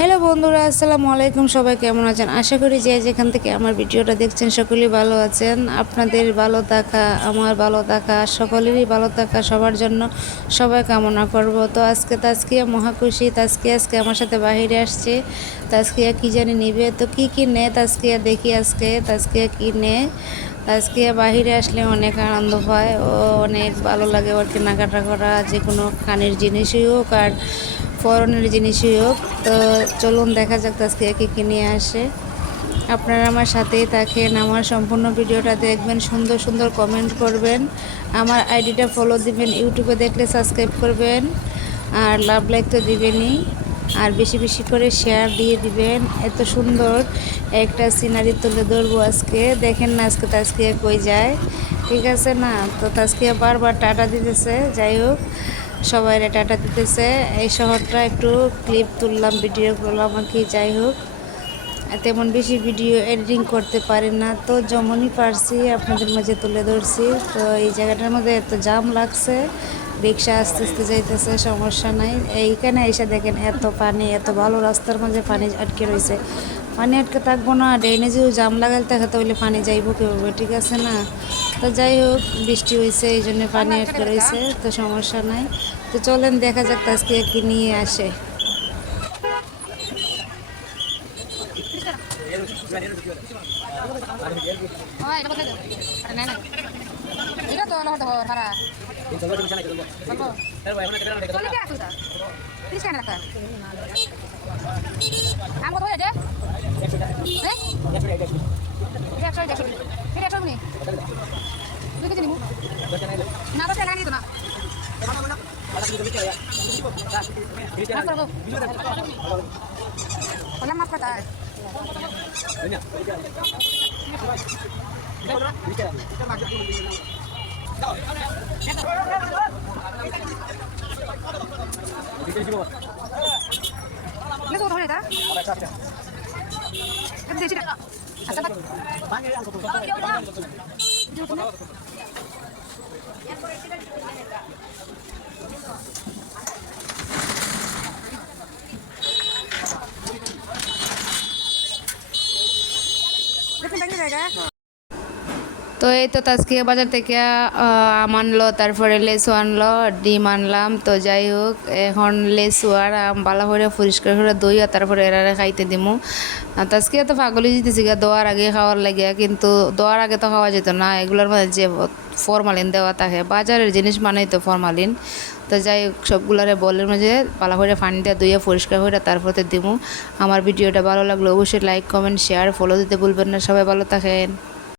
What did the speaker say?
Hello বন্ধুরা, আসসালামু আলাইকুম। সবাই কেমন আছেন? আশা করি যে যেখান থেকে আমার ভিডিওটা দেখছেন সকলেই ভালো আছেন। আপনাদের ভালো থাকা, আমার ভালো থাকা, সকলেরই ভালো থাকা সবার জন্য সবাই কামনা করব। তো আজকে তাজকিয়া মহাখুশি। তাজকিয়া আজকে আমার সাথে বাইরে আসছে। তাজকিয়া কি জানি নিবে, তো কি নেয় তাজকিয়া দেখি আজকে তাজকিয়া কি নেয়। তাজকিয়া বাহিরে আসলে অনেক আনন্দ পায়, ও অনেক ভালো লাগে ওর কেনাকাটা করা, যে কোনো খানের জিনিসই হোক আর ফরনের জিনিসই হোক। তো চলুন দেখা যাক তাজকিয়া কি কিনে আসে। আপনারা আমার সাথেই থাকেন, আমার সম্পূর্ণ ভিডিওটা দেখবেন, সুন্দর সুন্দর কমেন্ট করবেন, আমার আইডিটা ফলো দিবেন, ইউটিউবে দেখলে সাবস্ক্রাইব করবেন, আর লাভ লাইক তো দিবেনই, আর বেশি বেশি করে শেয়ার দিয়ে দিবেন। এত সুন্দর একটা সিনারি তুলে ধরবো আজকে, দেখেন না আজকে তাজকিয়া কই যায়। ঠিক আছে না? তো তাজকিয়া বারবার টাটা দিতেছে, যাই হোক সবাই টাটা দিতেছে। এই শহরটা একটু ক্লিপ তুললাম, ভিডিও করলাম আর কি। যাই হোক তেমন বেশি ভিডিও এডিটিং করতে পারি না, তো যেমনই পারছি আপনাদের মাঝে তুলে ধরছি। তো এই জায়গাটার মধ্যে এত জাম লাগছে, রিক্সা আস্তে আস্তে যাইতেছে, সমস্যা নাই। এইখানে এসে দেখেন এত পানি, এত ভালো রাস্তার মাঝে পানি আটকে রয়েছে। পানি আটকে থাকবো না, ড্রেনে যদি জাম লাগাল থাকে তাহলে পানি যাইবো কীভাবে? ঠিক আছে না? তো যাই হোক বৃষ্টি হয়েছে এই জন্য পানি আটকে রয়েছে, তো সমস্যা নাই। তো চলেন দেখা যাক আজকে কি নিয়ে আসে। মাফ কথা তো এই তো তাজকিয়া বাজার থেকে আম আনলো, তারপরে লেসু আনলো, ডিম আনলাম। তো যাই হোক এখন লেসু আর আম বালা করে পরিষ্কার করে দই আর তারপরে এরারে খাইতে দিমু। তাজকিয়া তো পাগলি যেতেছি গা দোয়ার আগে খাওয়ার লাগিয়া, কিন্তু দোয়ার আগে তো খাওয়া যেত না, এগুলোর মধ্যে যে ফরমালিন দেওয়া থাকে, বাজারের জিনিস মানেই তো ফরমালিন। তো যাই হোক সবগুলারে বলের মাঝে পালা করে পানি দিয়ে ধুয়ে পরিষ্কার করে তারপরে দিমু। আমার ভিডিওটা ভালো লাগলো অবশ্যই লাইক কমেন্ট শেয়ার ফলো দিতে ভুলবেন না। সবাই ভালো থাকেন।